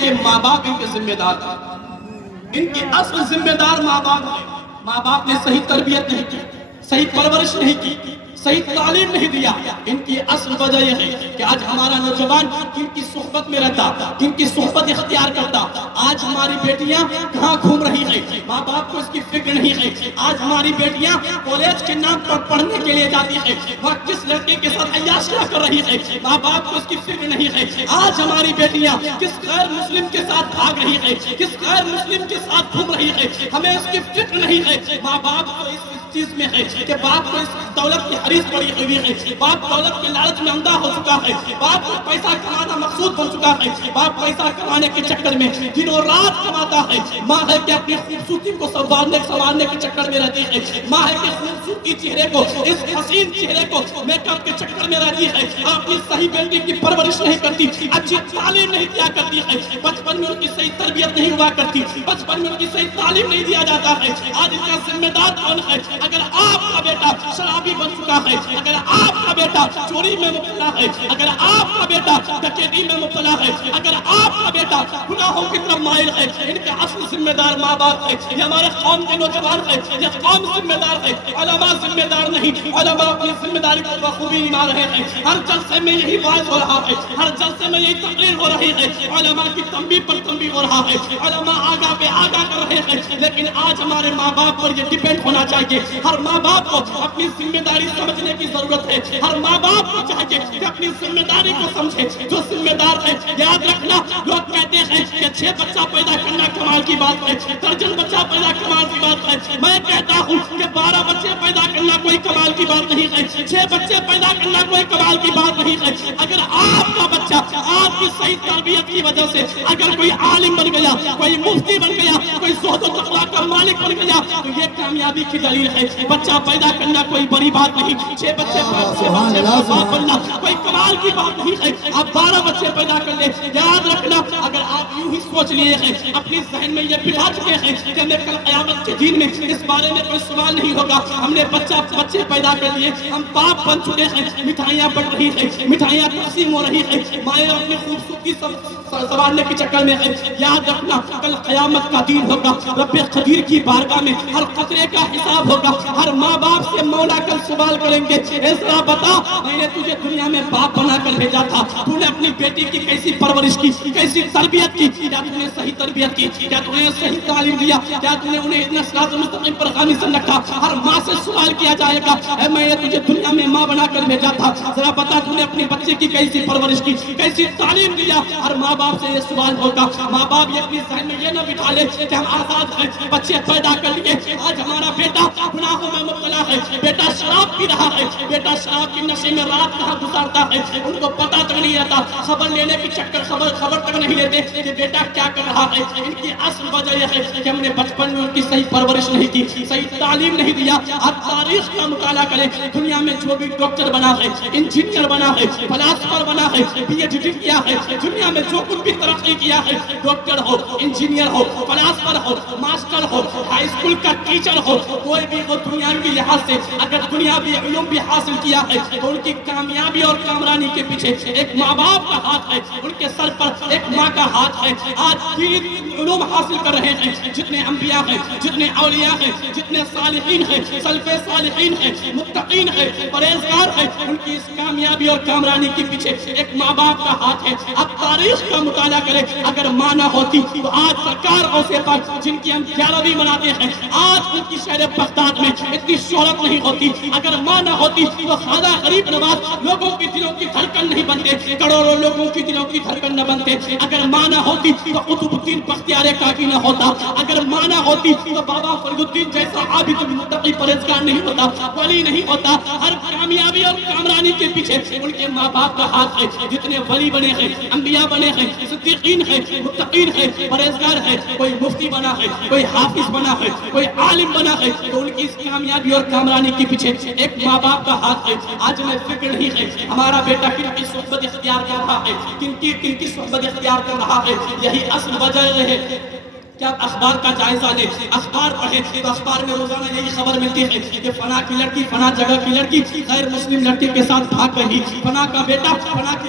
کہ ماں باپ ان کے ذمہ دار تھے، ان کے اصل ذمہ دار ماں باپ ہیں۔ ماں باپ نے صحیح تربیت نہیں کی، صحیح پرورش نہیں کی، صحیح تعلیم نہیں دیا۔ ان کی اصل وجہ یہ ہے کہ آج ہمارا نوجوان کن کی صحبت میں رہتا، کن کی صحبت اختیار کرتا۔ آج ہماری بیٹیاں کہاں گھوم رہی ہیں، ماں باپ کو اس کی فکر نہیں ہے۔ آج ہماری بیٹیاں کالج کے نام پر پڑھنے کے لیے جاتی ہیں، وہ کس لڑکے کے ساتھ عیاشیاں کر رہی ہے، ماں باپ کو اس کی فکر نہیں ہے۔ آج ہماری بیٹیاں کس غیر مسلم کے ساتھ بھاگ رہی ہے، کس غیر مسلم کے ساتھ گھوم رہی ہے، ہمیں اس کی فکر نہیں ہے۔ ماں باپ کو اس چیز میں ہے کہ باپ کو اس دولت کی حریص پڑی ہوئی ہے، باپ دولت کے لالچ میں اندھا ہو چکا ہے، باپ کو پیسہ کمانا مقصود بن چکا ہے، باپ پیسہ کمانے کے چکر میں دنوں رات کماتا ہے۔ ماں ہے کہ اپنی خوبصورتی کو سنوارنے کے چکر میں رہتی ہے، ماں ہے کہ خوبصورتی چہرے کو، اس حسین چہرے کو میک اپ کے چکر میں رہتی ہے، اپنی صحیح بیٹی کی پرورش نہیں کرتی، اچھی تعلیم نہیں دیا کرتی ہے، بچپن میں ان کی صحیح تربیت نہیں ہوا کرتی، بچپن میں ان کی صحیح تعلیم نہیں دیا جاتا ہے۔ آج ان کا ذمہ دار کون ہے؟ اگر آپ کا بیٹا شرابی بن چکا ہے، اگر آپ کا بیٹا چوری میں مبتلا ہے، اگر آپ کا بیٹا ڈکیتی میں مبتلا ہے، اگر آپ کا بیٹا گناہوں کی طرف مائل ہے، ان کے اصل ذمہ دار ماں باپ ہے۔ یہ ہمارے قوم کے نوجوان ہے، یہ قوم ذمہ دار ہے، علماء ذمہ دار نہیں۔ علماء اپنی ذمہ داری کو بخوبی نبھا رہے ہیں، ہر جلسے میں یہی بات ہو رہا ہے، ہر جلسے میں یہی تقریر ہو رہی ہے، علماء کی تنبیہ پر تنبیہ ہو رہا ہے، علماء آگاہ پہ آگاہ کر رہے ہیں۔ لیکن آج ہمارے ماں باپ پر یہ ڈیپینڈ ہونا چاہیے، ہر ماں باپ کو اپنی ذمہ داری سمجھنے کی ضرورت ہے، ہر ماں باپ کو چاہیے کہ اپنی ذمہ داری کو سمجھے۔ جو ذمہ دار ہے، یاد رکھنا، لوگ کہتے ہیں کہ 6 بچہ پیدا کرنا کمال کی بات ہے، درجن بچہ پیدا کمال کی بات ہے۔ میں کہتا ہوں کہ 12 بچے پیدا کرنا کوئی کمال کی بات نہیں ہے، 6 بچے پیدا کرنا کوئی کمال کی بات نہیں ہے۔ اگر آپ کا بچہ آپ کی صحیح تربیت کی وجہ سے اگر کوئی عالم بن گیا، کوئی مفتی بن گیا، کوئی زہد و تقویٰ کا مالک بن گیا، تو یہ کامیابی کی دلیل ہے۔ بچہ پیدا کرنا کوئی بڑی بات نہیں، 6 بچے باپ بننا کوئی کمال کی بات نہیں ہے۔ آپ 12 بچے پیدا کر لیں، یاد رکھنا، اگر آپ یوں ہی سوچ لیے ہیں، اپنی ذہن میں یہ بٹھا چکے ہیں کہ ہمیں کل قیامت کے دن میں اس بارے میں کوئی سوال نہیں ہوگا، ہم نے بچے پیدا کر لیے، ہم باپ بن چکے ہیں، مٹھائیاں بٹ رہی ہیں، مٹھائیاں تقسیم ہو رہی ہیں، مائیں اپنی خوبصورتی سنوارنے کے چکر میں ہیں۔ یاد رکھنا، کل قیامت کا دن ہوگا، رب قدیر کی بارگاہ میں ہر قطرے کا حساب ہوگا، ہر ماں باپ سے مولا کل سوال کریں گے، ذرا بتا میں نے تجھے دنیا میں باپ بنا کر بھیجا تھا، تو نے اپنی بیٹی کی کیسی پرورش کی، کیسی تربیت کی، کیا تو نے صحیح تربیت کی، کیا تو نے صحیح تعلیم دیا، کیا تو نے انہیں اتنا صراط المستقیم پر گامزن رکھا۔ ہر ماں سے سوال کیا جائے گا، اے میں نے تجھے دنیا میں ماں بنا کر بھیجا تھا، ذرا بتا تو نے اپنے بچے کی کیسی پرورش کی، کیسی تعلیم دیا۔ ہر ماں باپ سے یہ سوال ہوگا۔ ماں باپ یہ اپنی ذہن میں یہ نہ بٹھا لے کہ ہم آزاد ہیں، بچے پیدا کر لیے، آج ہمارا بیٹا گناہوں میں مبتلا ہے، بیٹا شراب پی رہا ہے، بیٹا شراب کی نشے میں رات کہاں گزارتا ہے، ان کو پتہ تک نہیں رہتا، خبر لینے کی چکر خبر تک نہیں لیتے کہ بیٹا کیا کر رہا ہے۔ ان کی اصل وجہ یہ ہے کہ ہم نے بچپن میں ان کی صحیح پرورش نہیں کی، صحیح تعلیم نہیں دیا۔ آپ تاریخ کا مطالعہ کریں، دنیا میں جو بھی ڈاکٹر بنا ہے، انجینئر بنا ہے، فلاسفر بنا ہے، PhD کیا ہے، دنیا میں جو کچھ بھی ترقی کیا ہے، ڈاکٹر ہو، انجینئر ہو، فلاسفر ہو، ماسٹر ہو، ہائی اسکول کا ٹیچر ہو، کوئی بھی وہ دنیا کی لحاظ سے اگر دنیاوی علوم بھی حاصل کیا ہے تو ان کی کامیابی اور کامرانی کے پیچھے ایک ماں باپ کا ہاتھ ہے، ان کے سر پر ایک ماں کا ہاتھ ہے۔ آج دین علوم حاصل کر رہے ہیں جتنے انبیاء ہیں، جتنے اولیاء ہیں، جتنے صالحین ہیں، سلف صالحین ہیں، متقین ہیں، پرہیزگار ہیں، ان کی اس کامیابی اور کامرانی کے پیچھے ایک ماں باپ کا ہاتھ ہے۔ اب تاریخ کا مطالعہ کریں، اگر ماں نہ ہوتی تو آج سرکار غوث پاک جن کی ہم 11ویں مناتے ہیں، آج ان کی شہر بغداد میں اتنی شہرت نہیں ہوتی۔ اگر ماں نہ ہوتی تو خواجہ غریب نواز لوگوں کی دلوں کی دھڑکن نہیں بنتے، کروڑوں لوگوں کی دلوں کی دھڑکن نہ بنتے۔ اگر ماں نہ ہوتی تو قطب الدین بختیار کاکی نہ ہوتا، اگر ماں نہ ہوتی تو بابا فرید الدین جیسا عابد متقی پرہیزگار نہیں ہوتا، ولی نہیں ہوتا۔ ہر کامیابی اور کامرانی کے پیچھے ان کے ماں باپ کا ہاتھ ہے۔ جتنے ولی بنے ہیں، انبیاء بنے ہیں، صدیقین ہیں، متقین ہیں، پرہیزگار ہیں، کوئی مفتی بنا ہے، کوئی حافظ بنا ہے، کوئی عالم بنا ہے، تو ان کی اس کامیابی اور کامرانی کے پیچھے ایک ماں باپ کا ہاتھ ہے۔ آج ہمیں فکر نہیں ہے ہمارا بیٹا کن کی صحبت اختیار کر رہا ہے، کن کی صحبت اختیار کر رہا ہے۔ یہی اصل وجہ ہے کہ آپ اخبار کا جائزہ لیں، اخبار پڑھیں تو اخبار میں روزانہ یہی خبر ملتی ہے کہ فلاں کی لڑکی، فلاں جگہ کی لڑکی غیر مسلم لڑکی کے ساتھ بھاگ رہی، فلاں کا بیٹا فلاں کی